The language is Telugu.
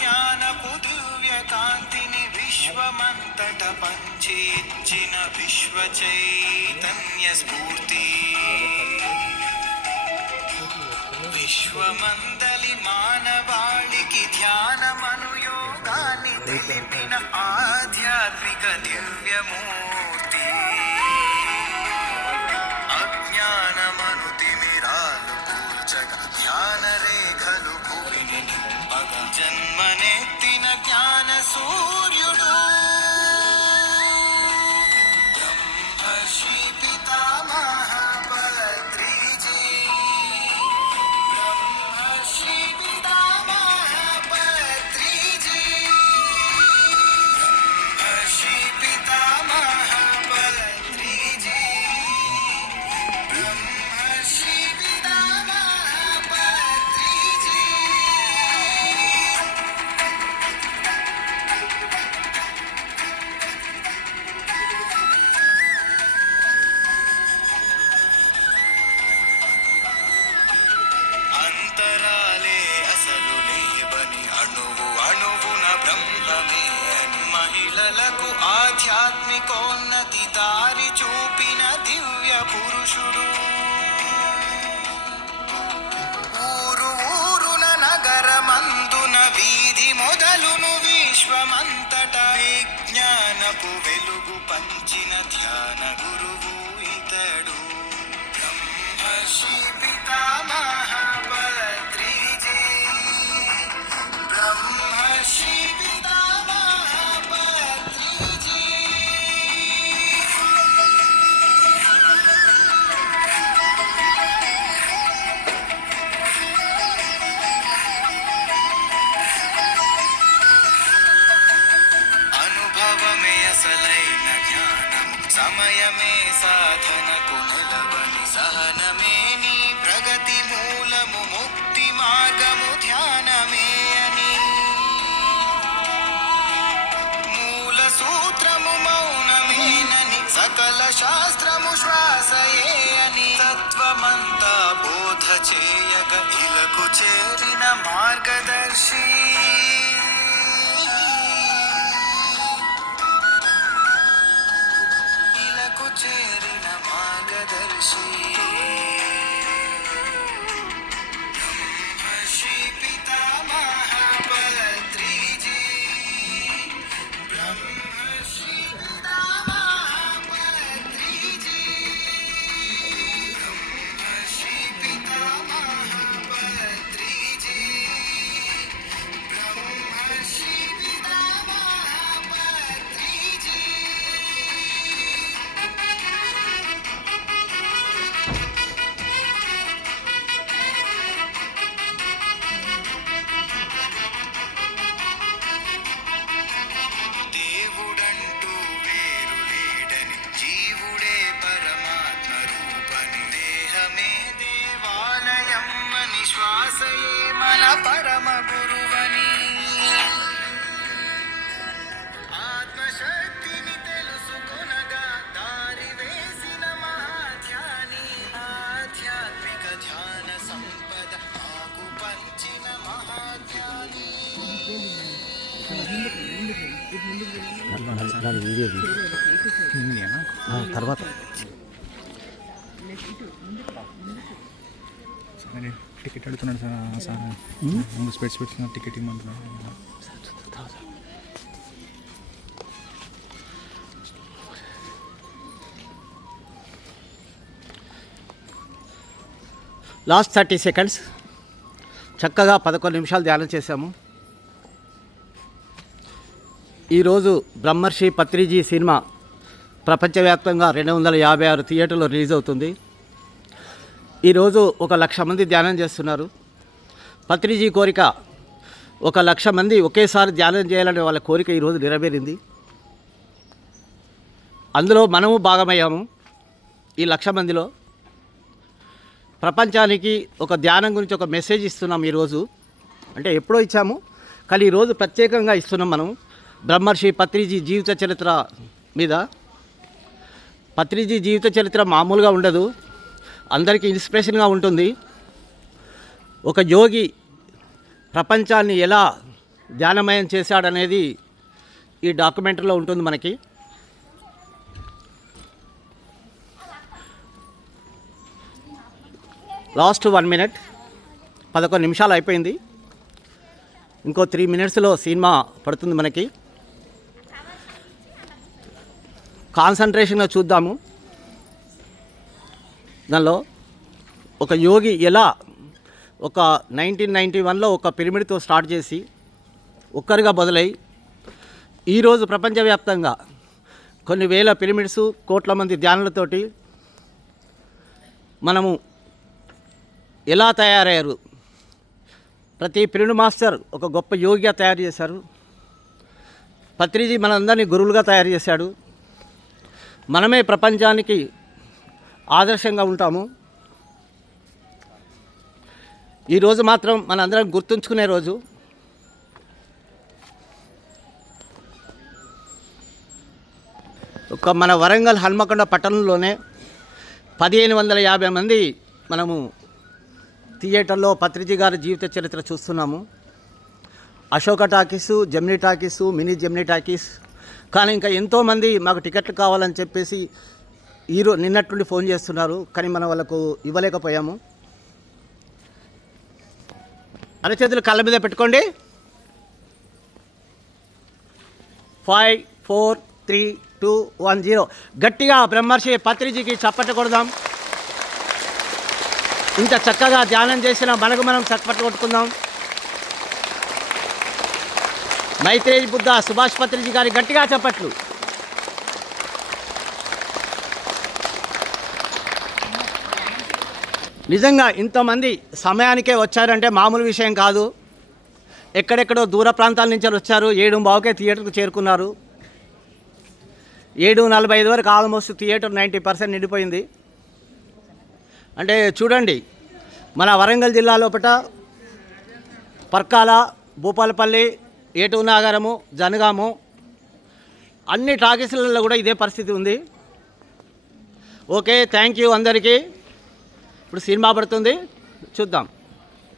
జ్ఞానపు దివ్య కాంతిని విశ్వమంతట పంచి ఇచ్చిన విశ్వ చైతన్య స్ఫూర్తి. విశ్వమందలి మానవాళికి ధ్యానమనుయోగాన్ని తెలిపిన ఆధ్యాత్మిక దివ్యమూర్తి. అజ్ఞానమను తిమిరాలు కూల్చగా ధ్యాన రేఖలు భూమిని నింపగా జన్మనెత్తిన జ్ఞాన సూర్యుడు బ్రహ్మర్షి పితామహ పత్రిజీ. బ్రహ్మర్షి పితామహ పత్రిజీ. బ్రహ్మర్షి పితామహ పత్రిజీ. బ్రహ్మర్షి పితామహ పత్రిజీ. అంతరాలే అసలు లేవని అణువు అణువున బ్రహ్మమే అని మహిళలకు ఆధ్యాత్మికోన్నతి దారి చూపిన దివ్య పురుషుడు. ఊరు ఊరున నగరమందున వీధి మొదలును విశ్వమంతట విజ్ఞానపు వెలుగు పంచిన ధ్యాన గురువు ఇతడు. బ్రహ్మర్షి పితామహ పత్రిజీ. బ్రహ్మర్షి పితామహ పత్రిజీ. అనుభవమే అసలైన జ్ఞానము, సమయమే సాధనకు నిలవని సహనమే నీ ప్రగతి మూలము, ముక్తి మార్గము ధ్యానమే అని. మూల సూత్రము మౌనమేనని, సకల శాస్త్రము శ్వాసయే అని తత్వమంతా బోధ చేయగ ఇలకు చేరిన మార్గదర్శి. ఇలకు చేరిన మార్గదర్శి. బ్రహ్మర్షి పితామహ పత్రిజీ. బ్రహ్మర్షి పితామహ పత్రిజీ. బ్రహ్మర్షి పితామహ పత్రిజీ. బ్రహ్మర్షి పితామహ పత్రిజీ. దేవుడంటూ వేరు లేడని, జీవుడే పరమాత్మ రూపని, దేహమే దేవాలయం అని, శ్వాసయే మన పరమ గురువని. ఆత్మశక్తిని తెలుసుకొనగా దారి వేసిన మహాధ్యాని, ఆధ్యాత్మిక ధ్యాన సంపద మాకు పంచిన మహాధ్యాని. దాని వీడియో తర్వాత టికెట్ అడుగుతున్నాడు సార్ ముందు స్పెట్స్ పెట్టిన టికెట్ ఇమ్మంటున్నాడు. లాస్ట్ 30 సెకండ్స్ చక్కగా 11 నిమిషాలు ధ్యానం చేశాము. ఈరోజు బ్రహ్మర్షి పత్రిజీ సినిమా ప్రపంచవ్యాప్తంగా 256 థియేటర్లో రిలీజ్ అవుతుంది. ఈరోజు 1,00,000 మంది ధ్యానం చేస్తున్నారు. పత్రిజీ కోరిక 1,00,000 మంది ఒకేసారి ధ్యానం చేయాలనే వాళ్ళ కోరిక ఈరోజు నెరవేరింది. అందులో మనము భాగమయ్యాము. ఈ 1,00,000 మందిలో ప్రపంచానికి ఒక ధ్యానం గురించి ఒక మెసేజ్ ఇస్తున్నాం ఈరోజు. అంటే ఎప్పుడో ఇచ్చాము, కానీ ఈరోజు ప్రత్యేకంగా ఇస్తున్నాం మనం. బ్రహ్మర్షి పత్రిజీ జీవిత చరిత్ర మీద. పత్రిజీ జీవిత చరిత్ర మామూలుగా ఉండదు, అందరికీ ఇన్స్పిరేషన్గా ఉంటుంది. ఒక యోగి ప్రపంచాన్ని ఎలా ధ్యానమయం చేశాడనేది ఈ డాక్యుమెంటరీలో ఉంటుంది మనకి. లాస్ట్ 1 minute, 11 నిమిషాలు అయిపోయింది. ఇంకో 3 minutesలో సినిమా పడుతుంది మనకి. కాన్సన్ట్రేషన్గా చూద్దాము. దానిలో ఒక యోగి ఎలా ఒక 1991లో ఒక పిరమిడ్తో స్టార్ట్ చేసి ఒక్కరిగా మొదలై ఈరోజు ప్రపంచవ్యాప్తంగా కొన్ని వేల పిరమిడ్స్, కోట్ల మంది ధ్యానులతోటి మనము ఎలా తయారయ్యారు. ప్రతి పిరమిడ్ మాస్టర్ ఒక గొప్ప యోగిగా తయారు చేశారు. పత్రిజీ మనందరినీ గురువులుగా తయారు చేశాడు. మనమే ప్రపంచానికి ఆదర్శంగా ఉంటాము. ఈరోజు మాత్రం మనందరం గుర్తుంచుకునే రోజు. మన వరంగల్ హన్మకొండ పట్టణంలోనే 1550 మంది మనము థియేటర్లో పత్రిజీ గారి జీవిత చరిత్ర చూస్తున్నాము. Ashoka talkies, Gemini talkies, mini Gemini talkies. కానీ ఇంకా ఎంతోమంది మాకు టికెట్లు కావాలని చెప్పేసి నిన్నటి నుండి ఫోన్ చేస్తున్నారు. కానీ మనం వాళ్ళకు ఇవ్వలేకపోయాము. అరచేతులు కళ్ళ మీద పెట్టుకోండి. 5 4 3 2 1 0. గట్టిగా బ్రహ్మర్షి పత్రిజీకి చప్పట్లు కొడదాం. ఇంత చక్కగా ధ్యానం చేసిన మనకు మనం చప్పట్లు కొట్టుకుందాం. మైత్రేయ బుద్ధ సుభాష్ పత్రిజీ గారి గట్టిగా చప్పట్లు. నిజంగా ఇంతమంది సమయానికే వచ్చారంటే మామూలు విషయం కాదు. ఎక్కడెక్కడో దూర ప్రాంతాల నుంచి వచ్చారు. 7:15కే థియేటర్కు చేరుకున్నారు. 7:45 వరకు ఆల్మోస్ట్ థియేటర్ 90% నిండిపోయింది. అంటే చూడండి, మన వరంగల్ జిల్లా లోపల పర్కాల, భూపాలపల్లి, ఏటూరు నాగారము, జనగాము అన్ని టాకీసులలో కూడా ఇదే పరిస్థితి ఉంది. ఓకే, థ్యాంక్ యూ అందరికీ. ఇప్పుడు సినిమా పడుతుంది, చూద్దాం.